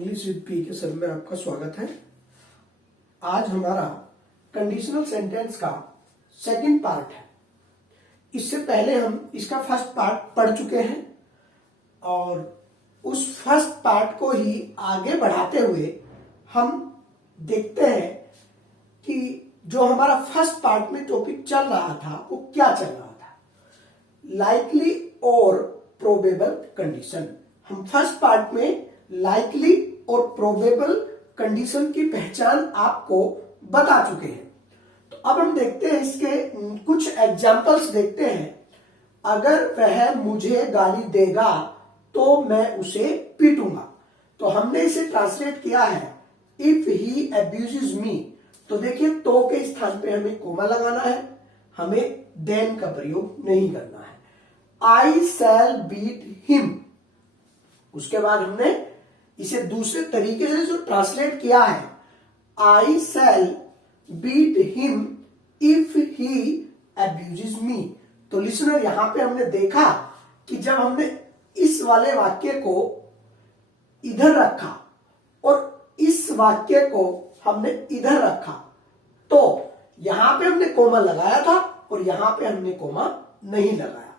English with P के sir में आपका स्वागत है। आज हमारा कंडीशनल सेंटेंस का सेकंड पार्ट है। इससे पहले हम इसका फर्स्ट पार्ट पढ़ चुके हैं और उस फर्स्ट पार्ट को ही आगे बढ़ाते हुए हम देखते हैं कि जो हमारा फर्स्ट पार्ट में टॉपिक चल रहा था वो क्या चल रहा था, लाइकली और प्रोबेबल कंडीशन। हम फर्स्ट पार्ट में लाइकली और प्रोबेबल कंडीशन की पहचान आपको बता चुके हैं। तो अब हम देखते हैं इसके कुछ एग्जाम्पल्स देखते हैं। अगर वह मुझे गाली देगा तो मैं उसे पीटूंगा। तो हमने इसे ट्रांसलेट किया है इफ ही अब्यूजेस मी। तो देखिए तो के स्थान पे हमें कोमा लगाना है, हमें देन का प्रयोग नहीं करना है। I shall beat him. उसके बाद हमने इसे दूसरे तरीके से जो ट्रांसलेट किया है, I shall beat him if he abuses me. तो लिसनर यहां पे हमने देखा कि जब हमने इस वाले वाक्य को इधर रखा और इस वाक्य को हमने इधर रखा तो यहां पे हमने कोमा लगाया था और यहां पे हमने कोमा नहीं लगाया।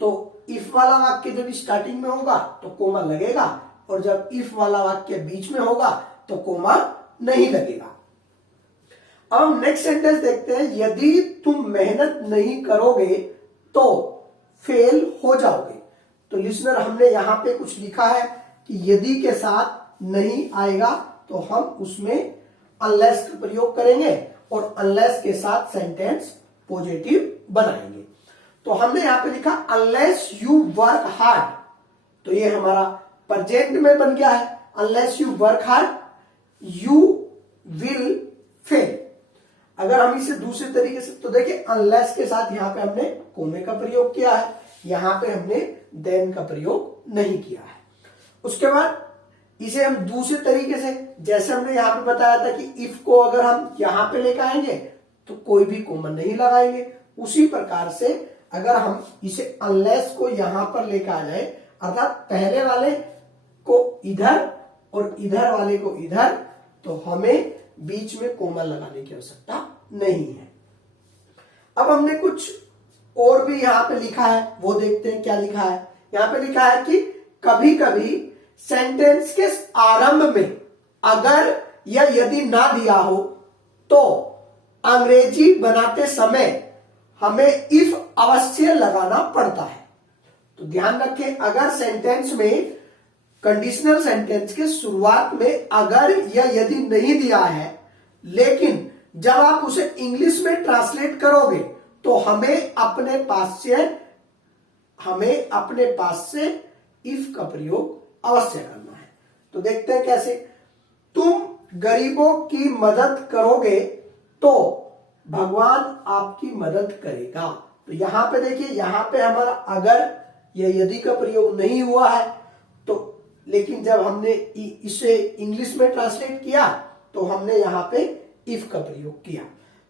तो इफ वाला वाक्य जब स्टार्टिंग में होगा तो कोमा लगेगा और जब इफ वाला वाक्य बीच में होगा तो कोमा नहीं लगेगा। अब हम नेक्स्ट सेंटेंस देखते हैं। यदि तुम मेहनत नहीं करोगे तो फेल हो जाओगे। तो लिसनर हमने यहां पे कुछ लिखा है कि यदि के साथ नहीं आएगा तो हम उसमें अनलेस का प्रयोग करेंगे और अनलेस के साथ सेंटेंस पॉजिटिव बनाएंगे। तो हमने यहां पे लिखा अनलेस यू वर्क हार्ड। तो ये हमारा प्रेजेंट में बन गया है। Unless you work hard you will fail. अगर हम इसे दूसरे तरीके से तो देखिए अनलेस के साथ यहां पे हमने कोमे का प्रयोग किया है, यहां पे हमने देन का प्रयोग नहीं किया है। उसके बाद इसे हम दूसरे तरीके से, जैसे हमने यहां पे बताया था कि इफ को अगर हम यहां पे लेकर आएंगे तो कोई भी कोमा नहीं लगाएंगे, उसी प्रकार से अगर हम इसे अनलेस को यहां पर लेकर आ जाए, अर्थात पहले वाले को इधर और इधर वाले को इधर, तो हमें बीच में कोमा लगाने की आवश्यकता नहीं है। अब हमने कुछ और भी यहां पे लिखा है, वो देखते हैं क्या लिखा है। यहां पे लिखा है कि कभी कभी सेंटेंस के आरंभ में अगर या यदि ना दिया हो तो अंग्रेजी बनाते समय हमें इफ अवश्य लगाना पड़ता है। तो ध्यान रखें, अगर सेंटेंस में कंडीशनल सेंटेंस के शुरुआत में अगर या यदि नहीं दिया है, लेकिन जब आप उसे इंग्लिश में ट्रांसलेट करोगे तो हमें अपने पास से इफ का प्रयोग अवश्य करना है। तो देखते हैं कैसे। तुम गरीबों की मदद करोगे तो भगवान आपकी मदद करेगा। तो यहां पे देखिए, यहां पे हमारा अगर या यदि का प्रयोग नहीं हुआ है, तो लेकिन जब हमने इसे इंग्लिश में ट्रांसलेट किया तो हमने यहां पे इफ का प्रयोग किया।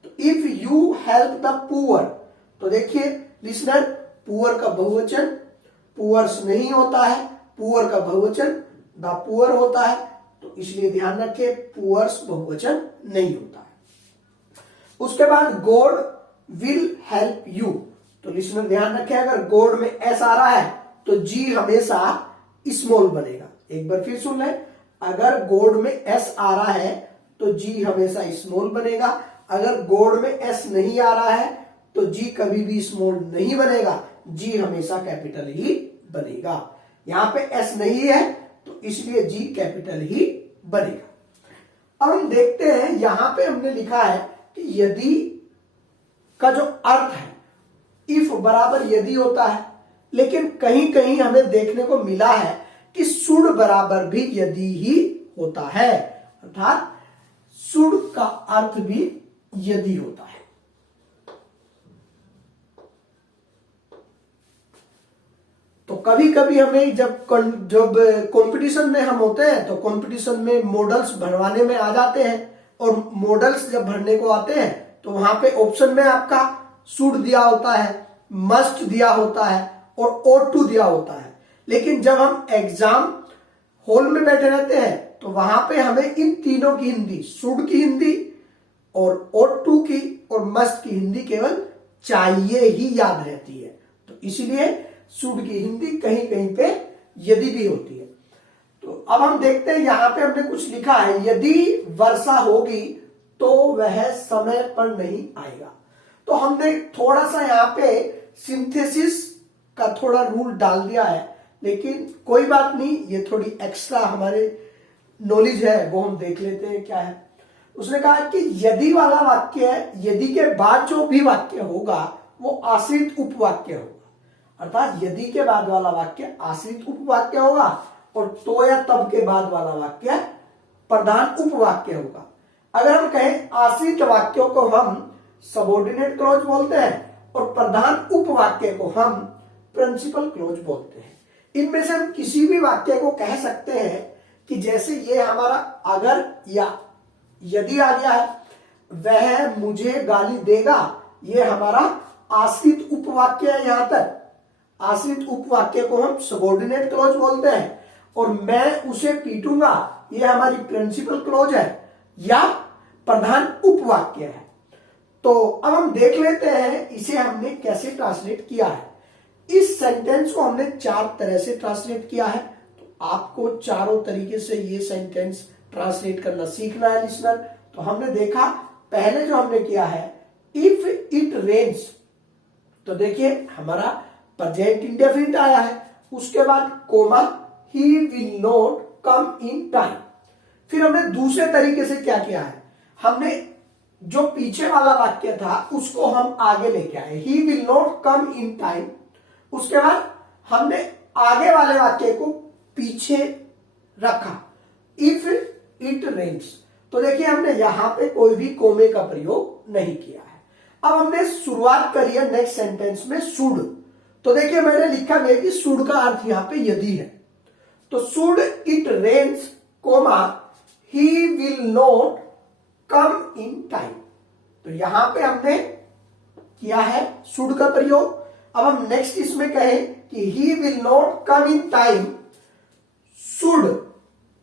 तो if you help the poor, तो देखिए लिसनर, पुअर का बहुवचन पुअर्स नहीं होता है, पुअर का बहुवचन द पुअर होता है। तो इसलिए ध्यान रखें, पुअर्स बहुवचन नहीं होता है। उसके बाद गॉड विल हेल्प यू। तो लिसनर ध्यान रखें, अगर गॉड में एस आ रहा है तो जी हमेशा स्मॉल बनेगा। एक बार फिर सुन लें, अगर गॉड में एस आ रहा है तो जी हमेशा स्मॉल बनेगा। अगर गॉड में एस नहीं आ रहा है तो जी कभी भी स्मॉल नहीं बनेगा, जी हमेशा कैपिटल ही बनेगा। यहां पे एस नहीं है तो इसलिए जी कैपिटल ही बनेगा। अब हम देखते हैं, यहां पे हमने लिखा है कि यदि का जो अर्थ है इफ बराबर यदि होता है, लेकिन कहीं कहीं हमें देखने को मिला है कि शुड बराबर भी यदि ही होता है, अर्थात शुड का अर्थ भी यदि होता है। तो कभी कभी हमें जब कंपटीशन में हम होते हैं तो कंपटीशन में मॉडल्स भरवाने में आ जाते हैं, और मॉडल्स जब भरने को आते हैं तो वहां पे ऑप्शन में आपका शुड दिया होता है, मस्ट दिया होता है और ought to दिया होता है। लेकिन जब हम एग्जाम हॉल में बैठे रहते हैं तो वहां पे हमें इन तीनों की हिंदी, शुड की हिंदी और ought to की और मस्ट की हिंदी केवल चाहिए ही याद रहती है। तो इसीलिए शुड की हिंदी कहीं कहीं पे यदि भी होती है। तो अब हम देखते हैं, यहां पे हमने कुछ लिखा है, यदि वर्षा होगी तो वह समय पर नहीं आएगा। तो हमने थोड़ा सा यहाँ पे सिंथेसिस का थोड़ा रूल डाल दिया है, लेकिन कोई बात नहीं, ये थोड़ी एक्स्ट्रा हमारे नॉलेज है, वो हम देख लेते हैं क्या है। उसने कहा कि यदि वाला वाक्य है, यदि के बाद जो भी वाक्य होगा वो आश्रित उपवाक्य होगा। अर्थात यदि के बाद वाला वाक्य आश्रित उपवाक्य होगा और तो या तब के बाद वाला वाक्य प्रधान उपवाक्य होगा। अगर हम कहें आश्रित वाक्यों को हम सबऑर्डिनेट क्लॉज बोलते हैं और प्रधान उपवाक्य को हम प्रिंसिपल क्लॉज बोलते हैं। इनमें से हम किसी भी वाक्य को कह सकते हैं कि जैसे ये हमारा अगर या यदि आ गया है, वह मुझे गाली देगा, ये हमारा आश्रित उपवाक्य है। यहां तक आश्रित उपवाक्य को हम सबऑर्डिनेट क्लॉज बोलते हैं। और मैं उसे पीटूंगा, ये हमारी प्रिंसिपल क्लॉज है या प्रधान उपवाक्य है। तो अब हम देख लेते हैं इसे हमने कैसे ट्रांसलेट किया है। इस सेंटेंस को हमने 4 तरह से ट्रांसलेट किया है। तो आपको चारों तरीके से ये सेंटेंस ट्रांसलेट करना सीखना है लिसनर। तो हमने देखा, पहले जो हमने किया है, इफ इट रेन्स, तो देखिए हमारा प्रेजेंट इंडेफिनिट आया है, उसके बाद comma, he will not come in time. फिर हमने दूसरे तरीके से क्या किया है, हमने जो पीछे वाला वाक्य था उसको हम आगे लेके आए, ही will not come in time. उसके बाद हमने आगे वाले वाक्य को पीछे रखा, इफ इट रेन्स। तो देखिए हमने यहां पे कोई भी कोमे का प्रयोग नहीं किया है। अब हमने शुरुआत करी है नेक्स्ट सेंटेंस में शुड। तो देखिए मैंने लिखा है कि शुड का अर्थ यहां पे यदि है। तो should it rains comma he will not come in time. तो यहां पे हमने किया है शुड का प्रयोग। अब हम नेक्स्ट इसमें कहें कि he will not come in time should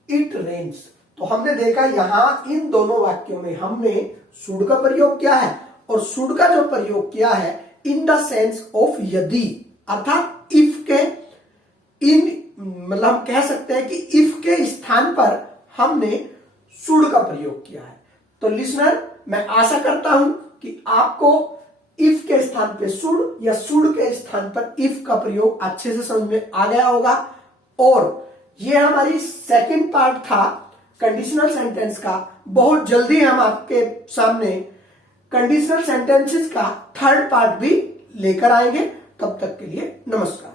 it rains. तो हमने देखा यहां इन दोनों वाक्यों में हमने शुड का प्रयोग किया है और शुड का जो प्रयोग किया है इन द सेंस ऑफ यदि, अर्थात इफ के इन, मतलब हम कह सकते हैं कि इफ के स्थान पर हमने शुड का प्रयोग किया है। तो लिसनर, मैं आशा करता हूं कि आपको इफ के स्थान पे शुड या शुड के स्थान पर इफ का प्रयोग अच्छे से समझ में आ गया होगा। और ये हमारी सेकंड पार्ट था कंडीशनल सेंटेंस का। बहुत जल्दी हम आपके सामने कंडीशनल सेंटेंसेस का थर्ड पार्ट भी लेकर आएंगे। तब तक के लिए नमस्कार।